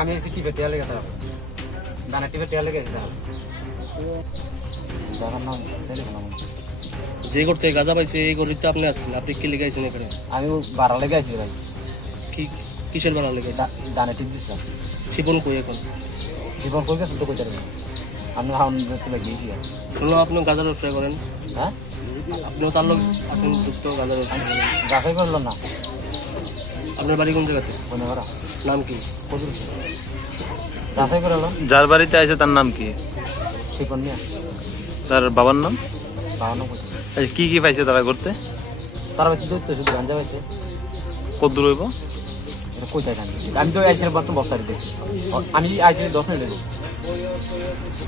আমি এসে টিপে টিয়া লেগে থাকবো দানা টিপে টিয়া লেগে এসে যে করতে গাঁজা পাইছে এই গরিতে আপনি আসছেন, আপনি কি লেগাইছেন এখানে? আমি বাড়া লেগে আছি ভাই। কি কিসের বানা লেগেছে? দানা টিপ দিচ্ছিলাম। শিপন কই এখন? জীবন কই গেছে তো কই যাবেন? আমি হাউন তুলে গিয়েছি। শুনলাম আপনি গাঁজার ব্যবসা করেন। হ্যাঁ, আপনিও তার লোক আছেন যুক্ত গাঁজার ব্যবসা। যাচাই করলাম না। আপনার বাড়ি কোন জায়গাতে? কোনে করা নাম কি? কদুর যাচাই করে এলাম। যার বাড়িতে আছে তার নাম কি? শিকন নিয়ে তার বাবার নাম? বাবার নাম কই? কি কি পাইছে তারা করতে? তার বাড়িতে দুধ তো শুধু গাঞ্জা পাইছে। কত দূর হইব? এটা কই তাই গাঞ্জা? আমি তো আইছিলাম বস্তা দেখছি। আমি আইছি 10 মিনিট।